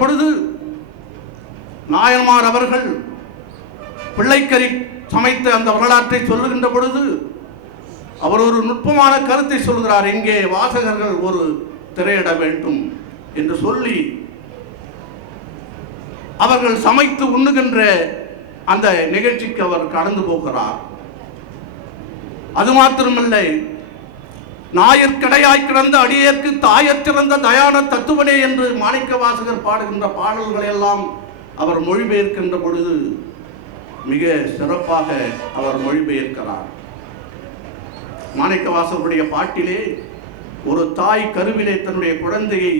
பொழுது நாயன்மார் அவர்கள் பிள்ளைக்கறி சமைத்த அந்த வரலாற்றை சொல்லுகின்ற பொழுது அவர் ஒரு நுட்பமான கருத்தை சொல்கிறார் இங்கே வாசகர்கள் ஒரு திரையிட வேண்டும் என்று சொல்லி அவர்கள் சமைத்து உண்ணுகின்ற அந்த நிகழ்ச்சிக்கு அவர் கடந்து போகிறார். அது மாத்திரமில்லை ஞாயிற்கடையாய் கிடந்த அடியேற்கு தாயற்றிறந்த தயான தத்துவனே என்று மாணிக்க வாசகர் பாடுகின்ற பாடல்களை எல்லாம் அவர் மொழிபெயர்க்கின்ற பொழுது மிக சிறப்பாக அவர் மொழிபெயர்க்கிறார். மாணிக்க வாசகருடைய பாட்டிலே ஒரு தாய் கருவிலே தன்னுடைய குழந்தையை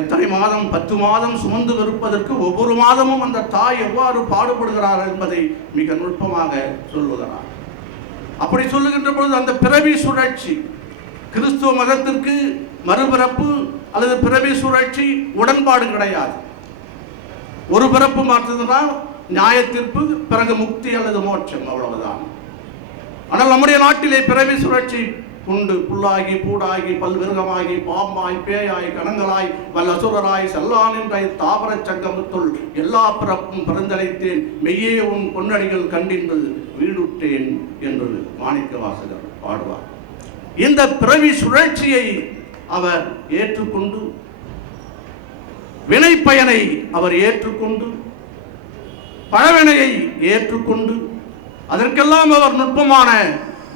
எத்தனை மாதம் பத்து மாதம் சுமந்து விற்பதற்கு ஒவ்வொரு மாதமும் அந்த தாய் எவ்வாறு பாடுபடுகிறார் என்பதை மிக நுட்பமாக சொல்லுகிறார். அப்படி சொல்லுகின்ற பொழுது அந்த பிறவி சுழற்சி கிறிஸ்துவ மதத்திற்கு மறுபிறப்பு அல்லது பிறவி சுழற்சி உடன்பாடு கிடையாது. ஒரு பிறப்பு மாற்றுதுன்னா நியாய தீர்ப்பு பிறகு முக்தி அல்லது மோட்சம் அவ்வளவுதான். ஆனால் நம்முடைய நாட்டிலே பிறவி சுழற்சி உண்டு புல்லாகி பூடாகி பல்விருகமாகி பாம்பாய் பேயாய் கணங்களாய் வல்லசுரராய் செல்லானின்றாய் தாவரச் சங்கமத்துள் எல்லா பிறப்பும் பிறந்தழைத்தேன் மெய்யே உன் பொன்னடிகள் கண்டின்று வீடுட்டேன் என்று மாணிக்க வாசகர் பாடுவார். இந்த பிறவி சுழற்சியை அவர் ஏற்றுக்கொண்டு வினைப்பயனை அவர் ஏற்றுக்கொண்டு பழவினையை ஏற்றுக்கொண்டு அதற்கெல்லாம் அவர் நுட்பமான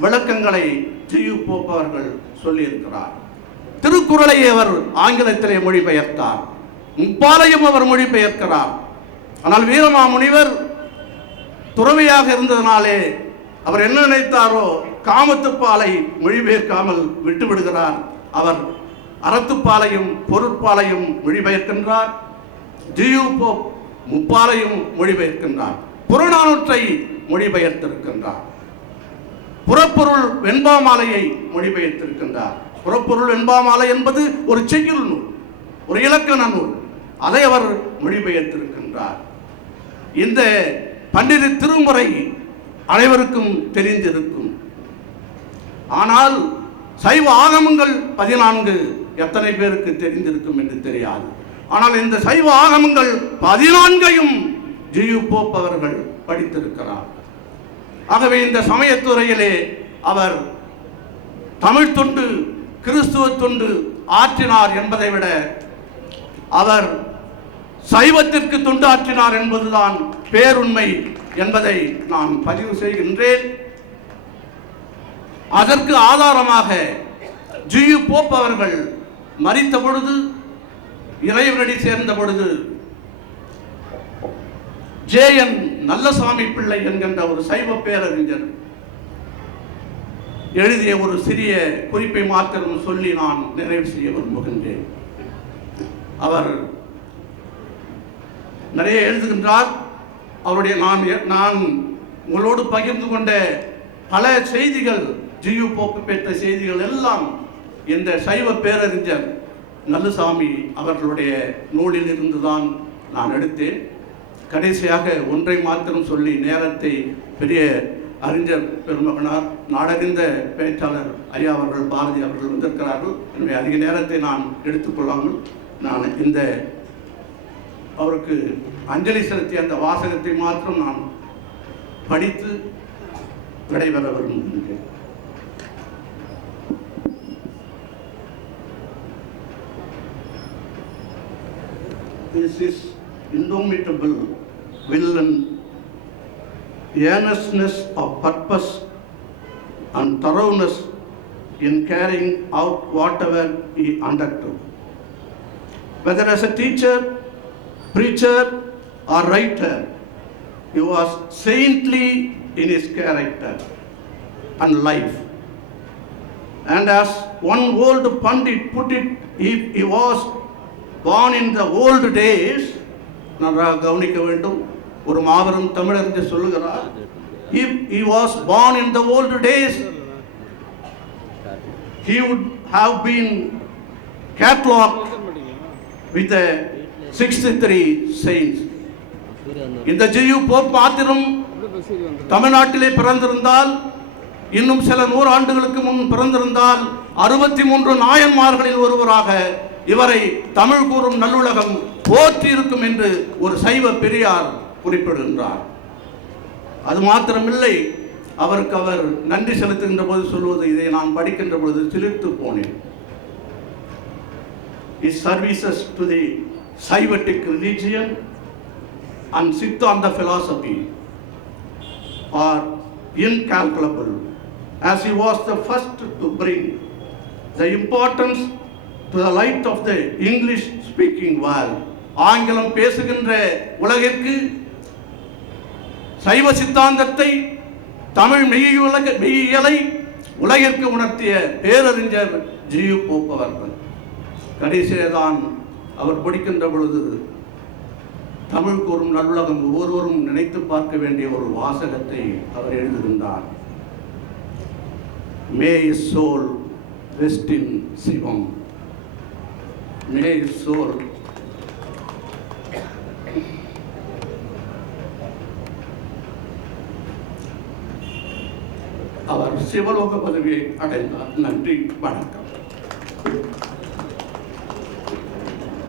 விளக்கங்களை ஜியு போப் அவர்கள் சொல்லியிருக்கிறார். திருக்குறளை அவர் ஆங்கிலத்திலே மொழிபெயர்த்தார். முப்பாலையும் அவர் மொழிபெயர்க்கிறார். ஆனால் வீரமாமுனிவர் துறவியாக இருந்ததனாலே அவர் என்ன நினைத்தாரோ காமத்துப்பாலை மொழிபெயர்க்காமல் விட்டுவிடுகிறார். அவர் அறத்துப்பாலையும் பொருட்பாலையும் மொழிபெயர்க்கின்றார். G U Pope முப்பாலையும் மொழிபெயர்க்கின்றார். புறநானூற்றை மொழிபெயர்த்திருக்கின்றார். புறப்பொருள் வெண்பாமாலையை மொழிபெயர்த்திருக்கின்றார். புறப்பொருள் வெண்பாமாலை என்பது ஒரு செய்யுள் நூல் ஒரு இலக்கண நூல். அதை அவர் மொழிபெயர்த்திருக்கின்றார். இந்த பண்டித திருமுறை அனைவருக்கும் தெரிந்திருக்கும். ஆனால் சைவ ஆகமங்கள் பதினான்கு எத்தனை பேருக்கு தெரிந்திருக்கும் என்று தெரியாது. ஆனால் இந்த சைவ ஆகமங்கள் பதினான்கையும் ஜியு போப் அவர்கள் படித்திருக்கிறார். ஆகவே இந்த சமயத்துறையிலே அவர் தமிழ் தொண்டு கிறிஸ்துவ தொண்டு ஆற்றினார் என்பதை விட அவர் சைவத்திற்கு தொண்டு ஆற்றினார் என்பதுதான் பேருண்மை என்பதை நான் பதிவு செய்கின்றேன். அதற்கு ஆதாரமாக ஜியு போப் அவர்கள் மறித்த பொழுது இறைவனடி சேர்ந்த பொழுது ஜே. என். நல்லசாமி பிள்ளை என்கின்ற ஒரு சைவ பேரறிஞர் எழுதிய ஒரு சிறிய குறிப்பை மாத்திரம் சொல்லி நான் நிறைவு செய்ய விரும்புகின்றேன். அவர் நிறைய எழுதுகின்றார். அவருடைய நான் நான் உங்களோடு பகிர்ந்து கொண்ட பல செய்திகள் ஜியு போக்கு பெற்ற செய்திகள் எல்லாம் இந்த சைவ பேரறிஞர் நல்லசாமி அவர்களுடைய நூலில் இருந்துதான் நான் எடுத்தேன். கடைசியாக ஒன்றை மாத்திரம் சொல்லி நேரத்தை பெரிய அறிஞர் பெருமகனார் நாடறிந்த பேச்சாளர் ஐயா அவர்கள் பாரதி அவர்கள் வந்திருக்கிறார்கள். எனவே அதிக நேரத்தை நான் எடுத்துக்கொள்ளாமல் நான் இந்த அவருக்கு அஞ்சலி செலுத்திய அந்த வாசகத்தை மாத்திரம் நான் படித்து விடைபெற விரும்புகின்றேன். This is indomitable will and earnestness of purpose and thoroughness in carrying out whatever he undertook. Whether as a teacher, preacher, or writer, he was saintly in his character and life. And as one old pundit put it, if he was born in the old days, நன்றாக கவனிக்க வேண்டும். ஒரு மாபெரும் என்று சொல்லுகிறார். If he was born in the old days he would have been catalogued with the 63 saints. இந்த G U Pope மாத்திரம் தமிழ்நாட்டிலே பிறந்திருந்தால் இன்னும் சில நூறு ஆண்டுகளுக்கு முன் பிறந்திருந்தால் அறுபத்தி மூன்று நாயன்மார்களில் ஒருவராக இவரை தமிழ் கூறும் நல்லுலகம் போற்றி இருக்கும் என்று ஒரு சைவ பெரியார் குறிப்பிடுகின்றார் அது மாத்திரமில்லை அவருக்கு அவர் நன்றி செலுத்துகின்ற போது சொல்வது இதை நான் படிக்கின்ற பொழுது சிலிர்த்து போனேன் is services to the Saivitic religion and Siddhanta philosophy are incalculable as he was the first to bring the importance to the light of the English speaking world. ஆங்கிலம் பேசுகின்ற உலகிற்கு சைவ சித்தாந்தத்தை தமிழ் மெய்யுலக மெய்யியலை உலகிற்கு உணர்த்திய பேரறிஞர் ஜியு போப்பவர்கள். அவர்கள் அவர் படிக்கின்ற பொழுது தமிழ் கூறும் நல்லுலகம் ஒவ்வொருவரும் நினைத்து பார்க்க வேண்டிய ஒரு வாசகத்தை அவர் எழுதுகின்றார். மே சோல் வெஸ்டின் சிவம். மே சோல் அவர் சிவலோக பதவியை அடைந்தார். நன்றி வணக்கம்.